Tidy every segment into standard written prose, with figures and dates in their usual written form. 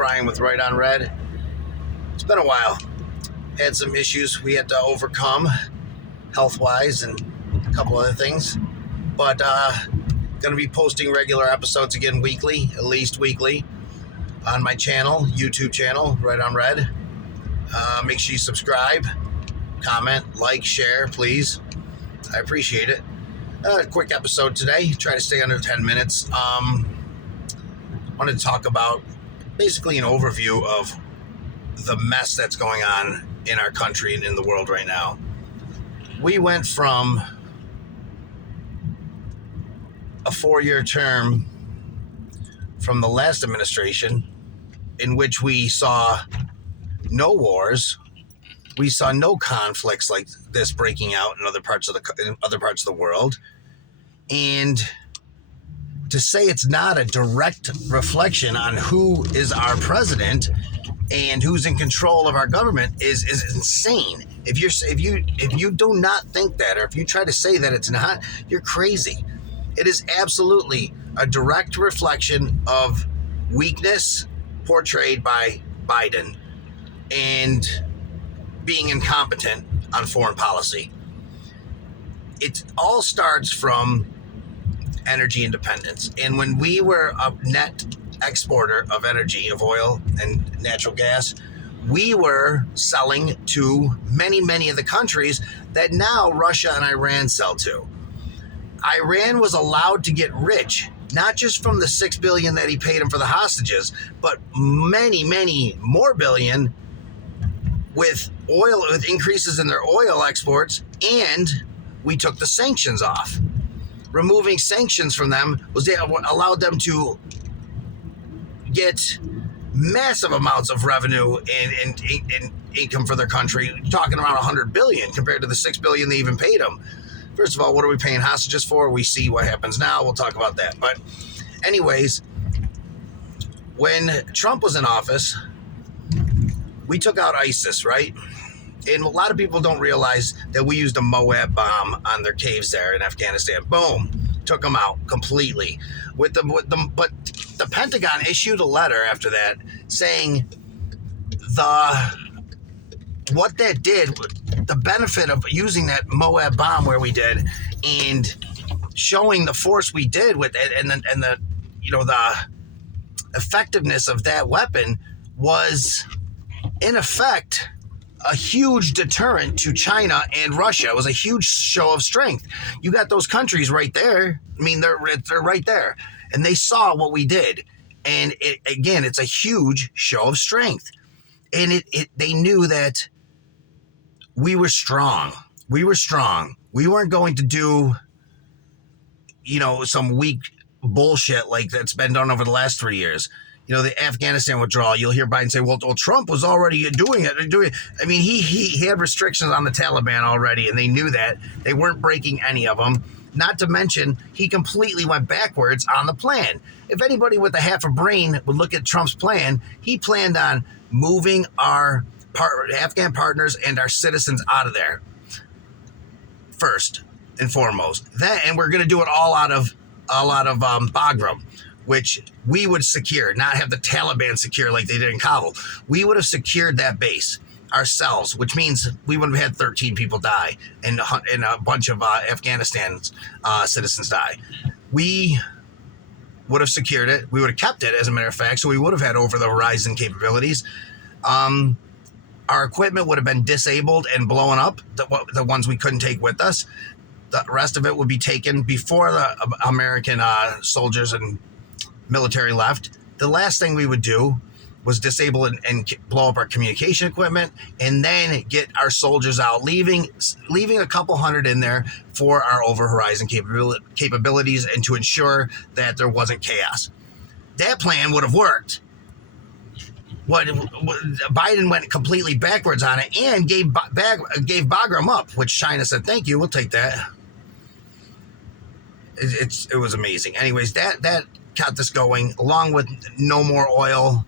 Brian with Right on Red. It's been a while. Had some issues we had to overcome health-wise and a couple other things. But going to be posting regular episodes again weekly, at least weekly, on my channel, YouTube channel, Right on Red. Make sure you subscribe, comment, like, share, please. I appreciate it. Quick episode today. Try to stay under 10 minutes. Wanted to talk about basically an overview of the mess that's going on in our country and in the world right now. We went from a 4-year term from the last administration in which we saw no wars, we saw no conflicts like this breaking out in other parts of the world, and to say it's not a direct reflection on who is our president and who's in control of our government is insane. If you do not think that, or if you try to say that it's not, you're crazy. It is absolutely a direct reflection of weakness portrayed by Biden and being incompetent on foreign policy. It all starts from energy independence. And when we were a net exporter of energy, of oil and natural gas, we were selling to many of the countries that now Russia and Iran sell to. Iran was allowed to get rich, not just from the $6 billion that he paid him for the hostages, but many more billion with oil, with increases in their oil exports, and we took the sanctions off. Removing sanctions from them allowed them to get massive amounts of revenue and income for their country, talking around $100 billion compared to the $6 billion they even paid them. First of all, what are we paying hostages for? We see what happens now. We'll talk about that. But anyways, when Trump was in office, we took out ISIS, right? And a lot of people don't realize that we used a Moab bomb on their caves there in Afghanistan. Boom, took them out completely. But the Pentagon issued a letter after that saying what that did, the benefit of using that Moab bomb where we did, and showing the force we did with it, and the effectiveness of that weapon was in effect a huge deterrent to China and Russia. It was a huge show of strength. You got those countries right there. I mean, they're right there, and they saw what we did. And it's a huge show of strength. And they knew that we were strong. We were strong. We weren't going to do, some weak bullshit like that's been done over the last 3 years. The Afghanistan withdrawal, you'll hear Biden say, well, Trump was already doing it. I mean, he had restrictions on the Taliban already, and they knew that. They weren't breaking any of them. Not to mention, he completely went backwards on the plan. If anybody with a half a brain would look at Trump's plan, he planned on moving our Afghan partners and our citizens out of there first and foremost. And we're going to do it all out of Bagram, which we would secure, not have the Taliban secure like they did in Kabul. We would have secured that base ourselves, which means we would have had 13 people die and a bunch of Afghanistan citizens die. We would have secured it. We would have kept it, as a matter of fact, so we would have had over-the-horizon capabilities. Our equipment would have been disabled and blown up, the ones we couldn't take with us. The rest of it would be taken before the American soldiers and military left. The last thing we would do was disable and blow up our communication equipment, and then get our soldiers out, leaving a couple hundred in there for our over-horizon capabilities and to ensure that there wasn't chaos. That plan would have worked. Biden went completely backwards on it and gave Bagram up, which China said, thank you, we'll take that. It was amazing. Anyways, that got this going, along with no more oil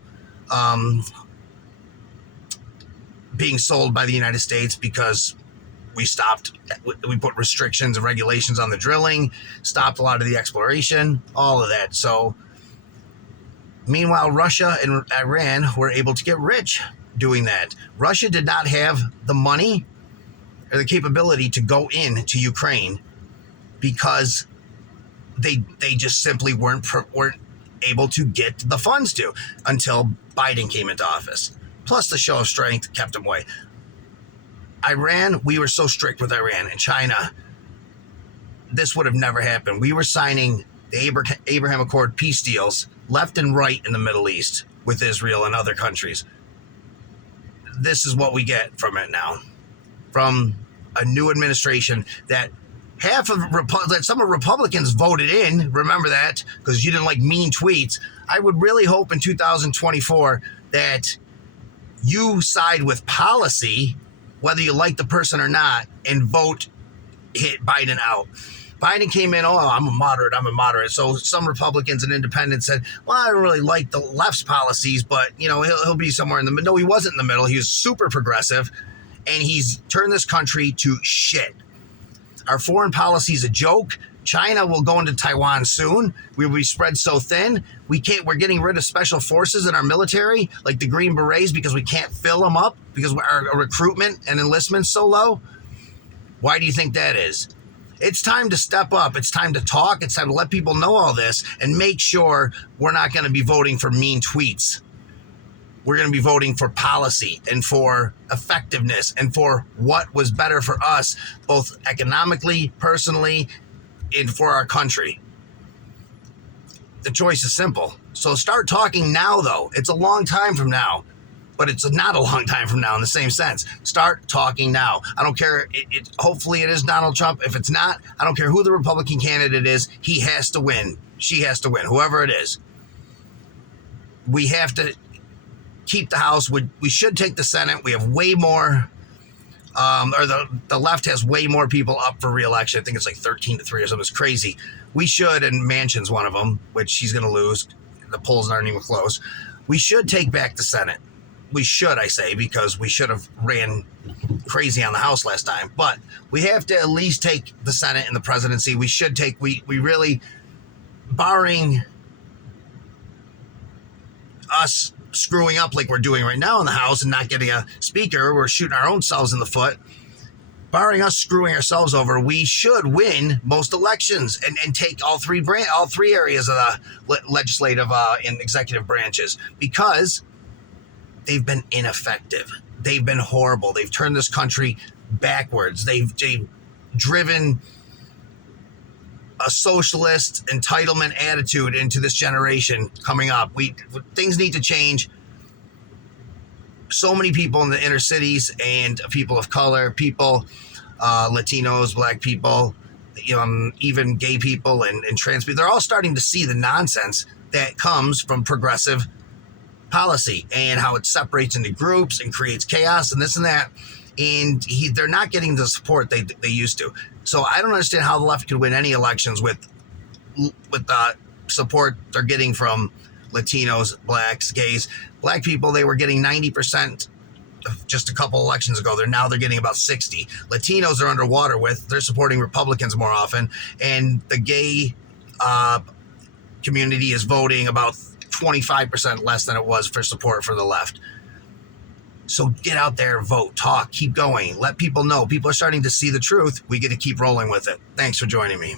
being sold by the United States because we put restrictions and regulations on the drilling, stopped a lot of the exploration, all of that. So Meanwhile, Russia and Iran were able to get rich doing that. Russia did not have the money or the capability to go into Ukraine because they just simply weren't able to get the funds to until Biden came into office. Plus, the show of strength kept them away. Iran, we were so strict with Iran and China. This would have never happened. We were signing the Abraham Accord peace deals left and right in the Middle East with Israel and other countries. This is what we get from it now, from a new administration that some of Republicans voted in. Remember that, because you didn't like mean tweets. I would really hope in 2024 that you side with policy, whether you like the person or not, and hit Biden out. Biden came in, I'm a moderate. So some Republicans and independents said, well, I don't really like the left's policies, but, he'll be somewhere in the middle. No, he wasn't in the middle. He was super progressive, and he's turned this country to shit. Our foreign policy is a joke. China will go into Taiwan soon. We will be spread so thin. We're getting rid of special forces in our military, like the Green Berets, because we can't fill them up because our recruitment and enlistment's so low. Why do you think that is? It's time to step up. It's time to talk. It's time to let people know all this and make sure we're not going to be voting for mean tweets. We're going to be voting for policy and for effectiveness and for what was better for us, both economically, personally, and for our country. The choice is simple. So start talking now, though. It's a long time from now, but it's not a long time from now in the same sense. Start talking now. I don't care. Hopefully it is Donald Trump. If it's not, I don't care who the Republican candidate is. He has to win. She has to win, whoever it is. We have to keep the House. We should take the Senate. We have way more, the left has way more people up for re-election. I think it's like 13-3 or something. It's crazy. We should, and Manchin's one of them, which he's going to lose. The polls aren't even close. We should take back the Senate. We should, I say, because we should have ran crazy on the House last time. But we have to at least take the Senate and the presidency. We should take, we really, barring us screwing up like we're doing right now in the House and not getting a speaker, we're shooting our own selves in the foot. Barring us screwing ourselves over, we should win most elections and take all three areas of the legislative and executive branches, because they've been ineffective. They've been horrible. They've turned this country backwards. They've driven a socialist entitlement attitude into this generation coming up. Things need to change. So many people in the inner cities and people of color, Latinos, black people, even gay people and trans people, they're all starting to see the nonsense that comes from progressive policy and how it separates into groups and creates chaos and this and that. And they're not getting the support they used to. So I don't understand how the left could win any elections with the support they're getting from Latinos, blacks, gays. Black people, they were getting 90% just a couple elections ago. They're getting about 60. Latinos are underwater they're supporting Republicans more often. And the gay community is voting about 25% less than it was for support for the left. So get out there, vote, talk, keep going. Let people know. People are starting to see the truth. We get to keep rolling with it. Thanks for joining me.